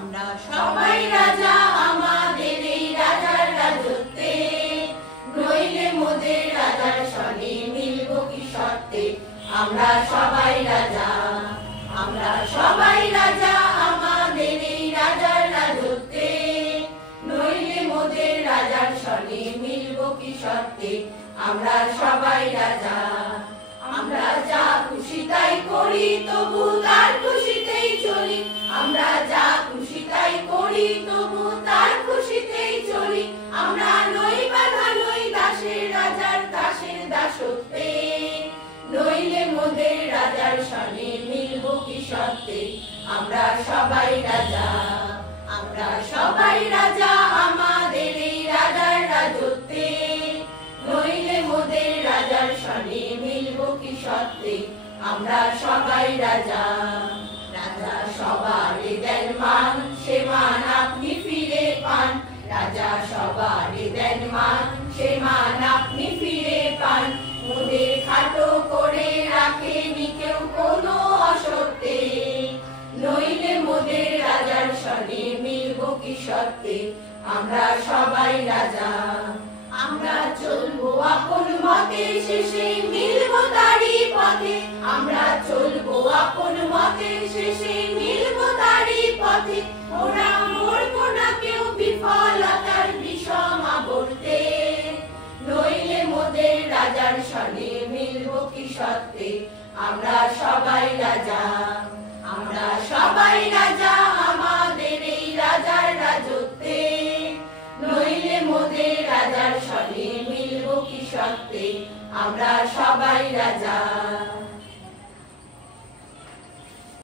আমরা সবাই রাজা আমাদের এই রাজার রাজত্বে, নইলে মোদের রাজার সনে মিলব কি শর্তে। আমরা সবাই রাজা, আমরা সবাই রাজা আমাদের এই রাজার রাজত্বে, নইলে মোদের রাজার সনে মিলব কি শর্তে। আমরা সবাই রাজা। আমরা যা খুশি তাই করি তবু তার খুশিতেই চলি, আমরা যা খুশি তাই করি তবু তার খুশিতেই চলি। আমরা নই বাধা নই দাসের রাজার দাসের দাসত্বে, নইলে মোদের রাজার সনে মিলব কি শর্তে। আমরা সবাই রাজা, আমরা সবাই রাজা আমাদের এই রাজার রাজত্বে, নইলে মোদের রাজার সনে মিলব কি শর্তে। আমরা সবাই রাজা। রাজা সবারে দেন মান, সে মান আপনি ফিরে পান। রাজা সবারে দেন মান, সে মান আপনি ফিরে পান। মোদের খাটো করে রাখেনি কেউ কোনো অসত্যে, নইলে মোদের রাজার সনে মিলব কি শর্তে। আমরা সবাই রাজা। আমরা চলবো আপন মতে, শেষে মিলব তারই পথে। আমরা চলবো আপন মতে, শেষে মিলব তারই পথে। ওরা মরব না কেউ বিফলতার বিষম আবর্তে, নইলে মোদের রাজার সনে মিলব কি শর্তে। আমরা সবাই রাজা, আমরা সবাই রাজা আমাদের এই রাজার রাজত্বে, নইলে মোদের রাজার সনে মিলব কি শর্তে। আমরা সবাই রাজা।